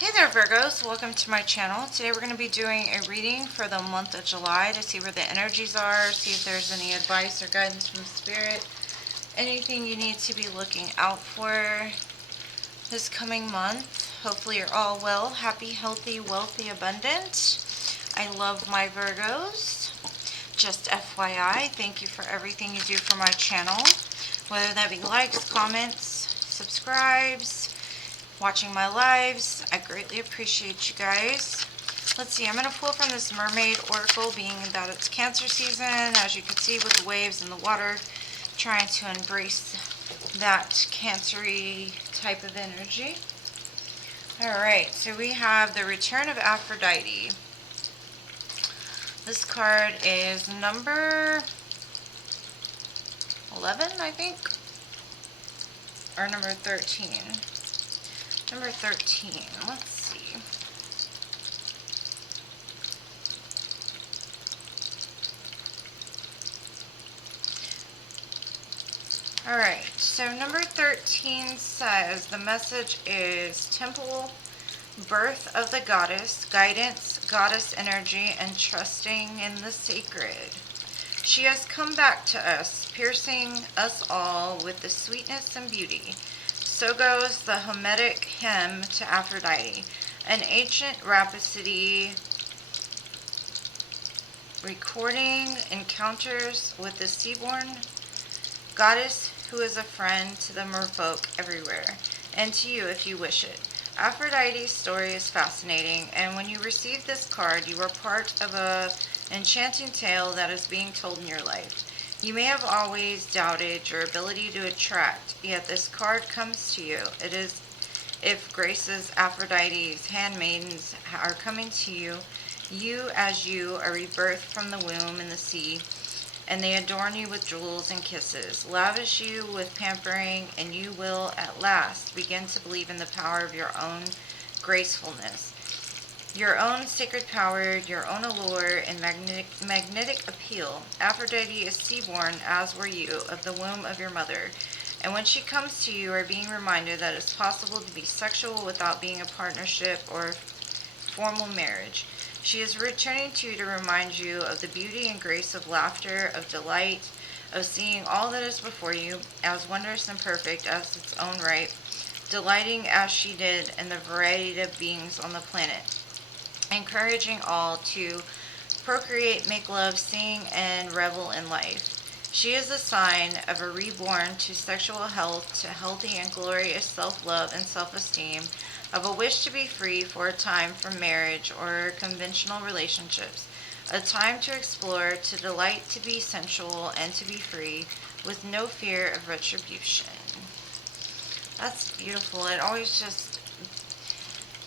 Hey there Virgos, welcome to my channel. Today we're going to be doing a reading for the month of July to see where the energies are, see if there's any advice or guidance from Spirit, anything you need to be looking out for this coming month. Hopefully you're all well, happy, healthy, wealthy, abundant. I love my Virgos. Just FYI, thank you for everything you do for my channel, whether that be likes, comments, subscribes, watching my lives. I greatly appreciate you guys. Let's see, I'm going to pull from this Mermaid Oracle, being that it's Cancer season, as you can see with the waves and the water, trying to embrace that Cancer-y type of energy. Alright, so we have the Return of Aphrodite. This card is number 11, I think, or number 13. Number 13, let's see. Alright, so number 13 says the message is Temple, birth of the goddess, guidance, goddess energy, and trusting in the sacred. She has come back to us, piercing us all with the sweetness and beauty. So goes the Hermetic hymn to Aphrodite, an ancient Rhapsody recording encounters with the seaborn goddess who is a friend to the merfolk everywhere, and to you if you wish it. Aphrodite's story is fascinating, and when you receive this card, you are part of an enchanting tale that is being told in your life. You may have always doubted your ability to attract, yet this card comes to you. It is if Grace's Aphrodite's handmaidens are coming to you, you as you are rebirthed from the womb in the sea, and they adorn you with jewels and kisses, lavish you with pampering, and you will at last begin to believe in the power of your own gracefulness, your own sacred power, your own allure, and magnetic appeal. Aphrodite is seaborn, as were you, of the womb of your mother. And when she comes to you, you are being reminded that it's possible to be sexual without being a partnership or formal marriage. She is returning to you to remind you of the beauty and grace of laughter, of delight, of seeing all that is before you as wondrous and perfect as its own right, delighting as she did in the variety of beings on the planet, encouraging all to procreate, make love, sing, and revel in life. She is a sign of a reborn to sexual health, to healthy and glorious self-love and self-esteem, of a wish to be free for a time from marriage or conventional relationships, a time to explore, to delight, to be sensual, and to be free, with no fear of retribution. That's beautiful. It always just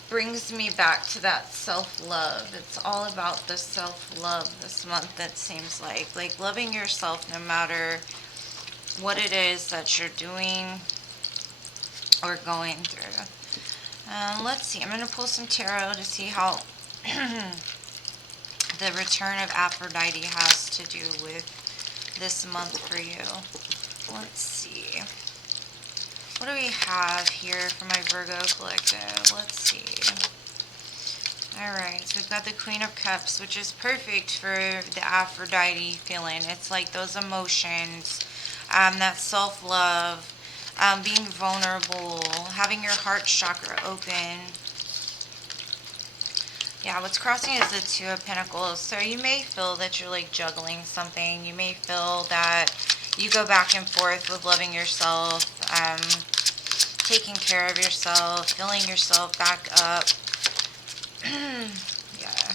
brings me back to that self-love. It's all about the self-love this month, it seems like loving yourself no matter what it is that you're doing or going through. Let's see, I'm going to pull some tarot to see how the return of Aphrodite has to do with this month for you. Let's see. What do we have here for my Virgo collective? Let's see. Alright, so we've got the Queen of Cups, which is perfect for the Aphrodite feeling. It's like those emotions, that self-love, being vulnerable, having your heart chakra open. Yeah, what's crossing is the Two of Pentacles. So you may feel that you're like juggling something. You may feel that you go back and forth with loving yourself, taking care of yourself, filling yourself back up. Yeah.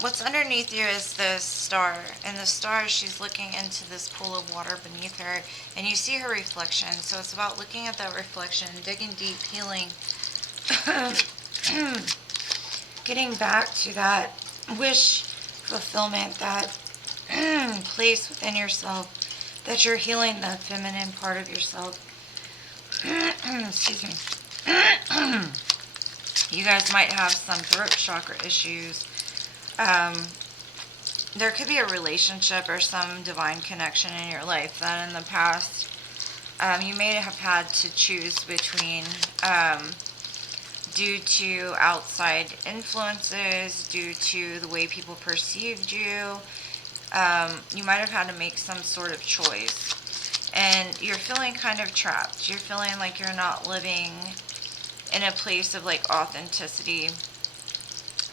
What's underneath you is this star. And the star, she's looking into this pool of water beneath her. And you see her reflection. So it's about looking at that reflection, digging deep, healing. Getting back to that wish fulfillment, that place within yourself, that you're healing the feminine part of yourself. Excuse me. You guys might have some throat chakra issues. There could be a relationship or some divine connection in your life that in the past you may have had to choose between due to outside influences, due to the way people perceived you. You might have had to make some sort of choice. And you're feeling kind of trapped. You're feeling like you're not living in a place of like authenticity,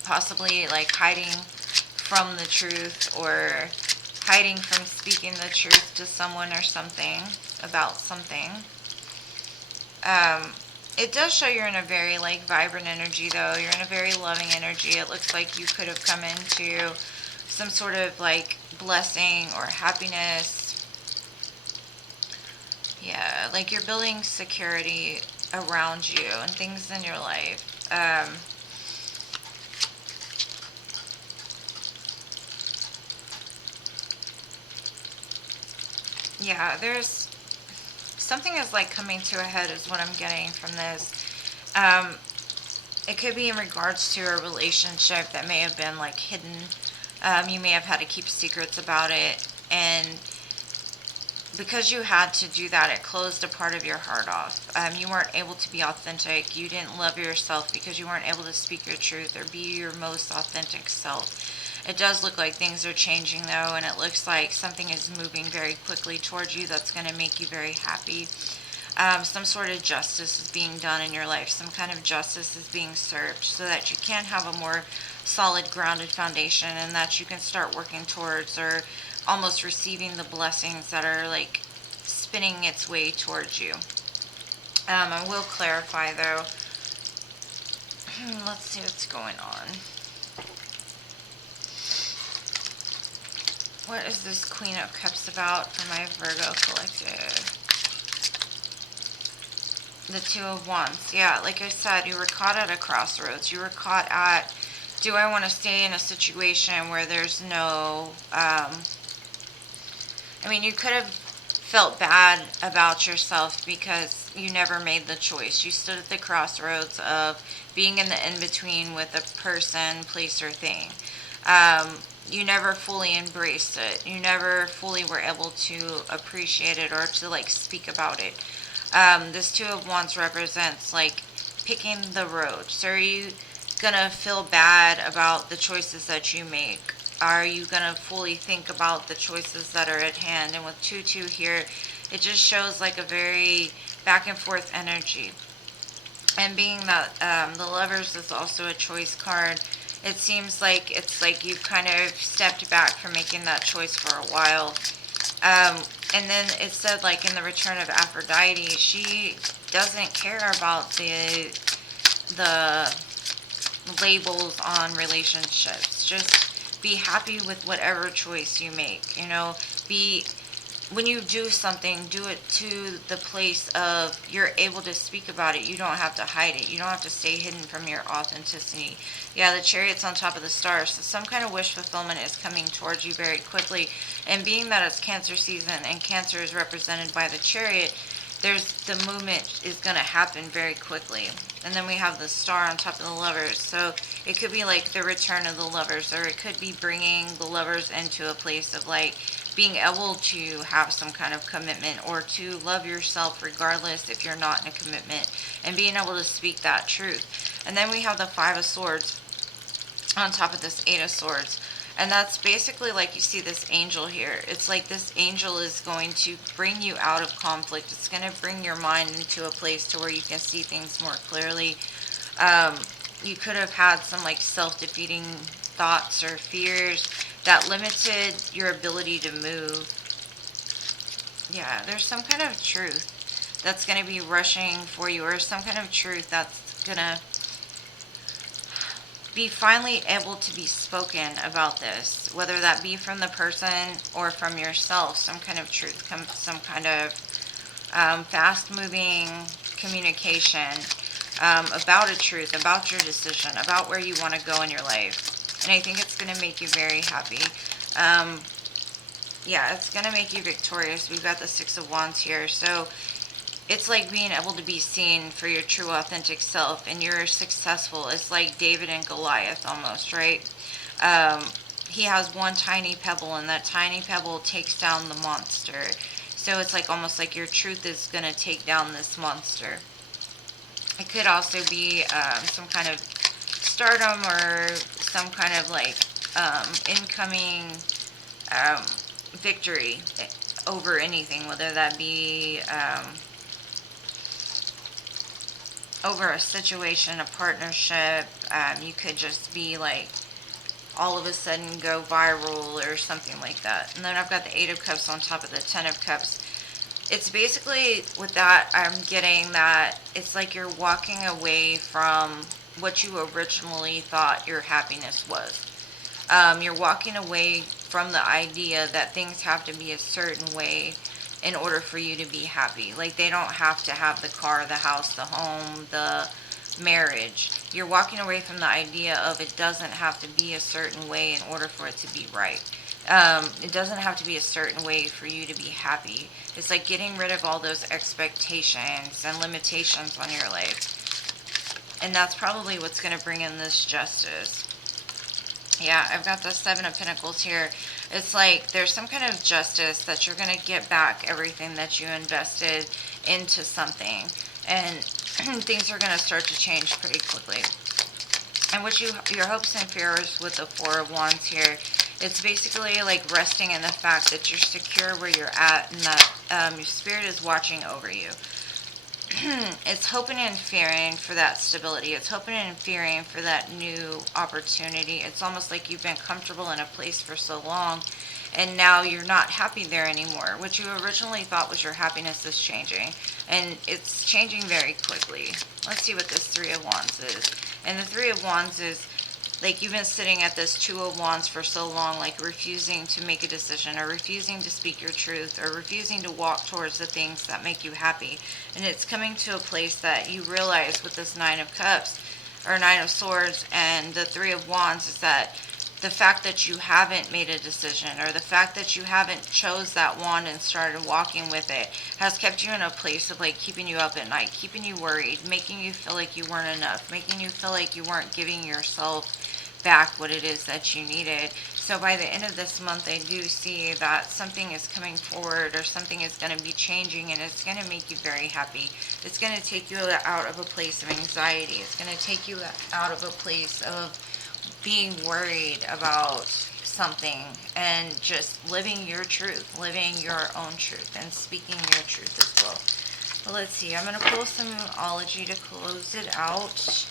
possibly like hiding from the truth or hiding from speaking the truth to someone or something about something. It does show you're in a very like vibrant energy though. You're in a very loving energy. It looks like you could have come into some sort of like blessing or happiness. Yeah, like you're building security around you and things in your life. Yeah, there's something is like coming to a head is what I'm getting from this. Um, it could be in regards to a relationship that may have been like hidden. You may have had to keep secrets about it, and because you had to do that, it closed a part of your heart off. You weren't able to be authentic. You didn't love yourself because you weren't able to speak your truth or be your most authentic self. It does look like things are changing though, and it looks like something is moving very quickly towards you that's going to make you very happy. Some sort of justice is being done in your life. Some kind of justice is being served so that you can have a more solid, grounded foundation and that you can start working towards or almost receiving the blessings that are like spinning its way towards you. I will clarify though. Let's see what's going on. What is this Queen of Cups about for my Virgo collective? The Two of Wands. Yeah, like I said, you were caught at a crossroads. You were caught at, do I want to stay in a situation where there's no, you could have felt bad about yourself because you never made the choice. You stood at the crossroads of being in the in-between with a person, place, or thing. You never fully embraced it. You never fully were able to appreciate it or to like speak about it. This Two of Wands represents like picking the road. So are you gonna feel bad about the choices that you make? Are you gonna fully think about the choices that are at hand? And with 2-2 here, it just shows like a very back and forth energy. And being that the Lovers is also a choice card, it seems like it's like you've kind of stepped back from making that choice for a while. And then it said like in the Return of Aphrodite, she doesn't care about the labels on relationships. Just be happy with whatever choice you make. When you do something, do it to the place of you're able to speak about it. You don't have to hide it. You don't have to stay hidden from your authenticity. Yeah, the Chariot's on top of the stars. So some kind of wish fulfillment is coming towards you very quickly. And being that it's Cancer season and Cancer is represented by the Chariot, the movement is going to happen very quickly. And then we have the Star on top of the Lovers. So it could be like the return of the Lovers, or it could be bringing the Lovers into a place of like being able to have some kind of commitment or to love yourself regardless if you're not in a commitment, and being able to speak that truth. And then we have the Five of Swords on top of this Eight of Swords. And that's basically like you see this angel here. It's like this angel is going to bring you out of conflict. It's going to bring your mind into a place to where you can see things more clearly. You could have had some like self-defeating thoughts or fears that limited your ability to move. Yeah, there's some kind of truth that's going to be rushing for you, or some kind of truth that's going to be finally able to be spoken about this, whether that be from the person or from yourself. Some kind of truth, some kind of fast-moving communication about a truth, about your decision, about where you want to go in your life. And I think it's going to make you very happy. Yeah, it's going to make you victorious. We've got the Six of Wands here. So it's like being able to be seen for your true authentic self, and you're successful. It's like David and Goliath almost, right? He has one tiny pebble, and that tiny pebble takes down the monster. So it's like almost like your truth is going to take down this monster. It It could also be some kind of stardom or some kind of like incoming victory over anything, whether that be over a situation, a partnership. You could just be like all of a sudden go viral or something like that. And then I've got the Eight of Cups on top of the Ten of Cups. It's basically with that, I'm getting that it's like you're walking away from what you originally thought your happiness was. You're walking away from the idea that things have to be a certain way in order for you to be happy. Like they don't have to have the car, the house, the home, the marriage. You're walking away from the idea of it doesn't have to be a certain way in order for it to be right. It doesn't have to be a certain way for you to be happy. It's like getting rid of all those expectations and limitations on your life. And that's probably what's going to bring in this justice. Yeah, I've got the Seven of Pentacles here. It's like there's some kind of justice that you're going to get back everything that you invested into something. And things are going to start to change pretty quickly. And what your hopes and fears with the Four of Wands here, it's basically like resting in the fact that you're secure where you're at and that your spirit is watching over you. It's hoping and fearing for that stability. It's hoping and fearing for that new opportunity. It's almost like you've been comfortable in a place for so long and now you're not happy there anymore. What you originally thought was your happiness is changing, and it's changing very quickly. Let's see what this Three of Wands is. And the Three of Wands is like you've been sitting at this Two of Wands for so long, like refusing to make a decision or refusing to speak your truth or refusing to walk towards the things that make you happy. And it's coming to a place that you realize with this Nine of Cups or Nine of Swords and the Three of Wands is that the fact that you haven't made a decision or the fact that you haven't chose that wand and started walking with it has kept you in a place of like keeping you up at night, keeping you worried, making you feel like you weren't enough, making you feel like you weren't giving yourself back what it is that you needed. So by the end of this month, I do see that something is coming forward or something is going to be changing and it's going to make you very happy. It's going to take you out of a place of anxiety. It's going to take you out of a place of being worried about something and just living your truth, living your own truth and speaking your truth as well. Well, let's see. I'm going to pull some Moonology to close it out.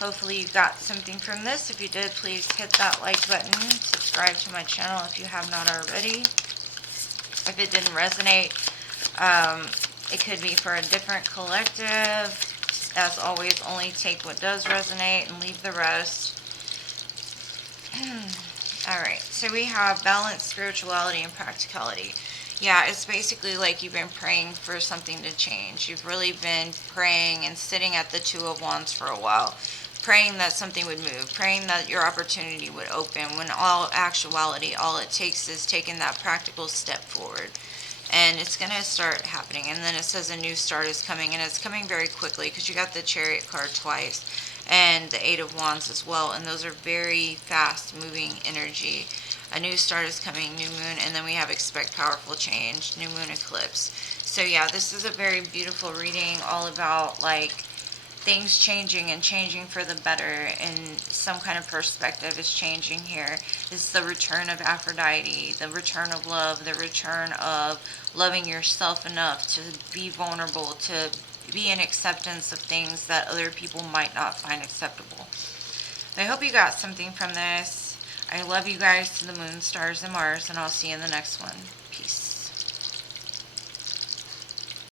Hopefully you got something from this. If you did, please hit that like button. Subscribe to my channel if you have not already. If it didn't resonate, it could be for a different collective. As always, only take what does resonate and leave the rest. Alright, so we have balance, spirituality, and practicality. Yeah, it's basically like you've been praying for something to change. You've really been praying and sitting at the Two of Wands for a while, praying that something would move, praying that your opportunity would open, when all actuality, all it takes is taking that practical step forward. And it's going to start happening. And then it says a new start is coming, and it's coming very quickly because you got the Chariot card twice and the Eight of Wands as well, and those are very fast moving energy. A new start is coming, new moon, and then we have expect powerful change, new moon eclipse. So yeah, this is a very beautiful reading, all about like things changing and changing for the better, and some kind of perspective is changing here. This is the return of Aphrodite, the return of love, the return of loving yourself enough to be vulnerable, to be in acceptance of things that other people might not find acceptable. I hope you got something from this. I love you guys to the moon, stars, and Mars, and I'll see you in the next one. Peace.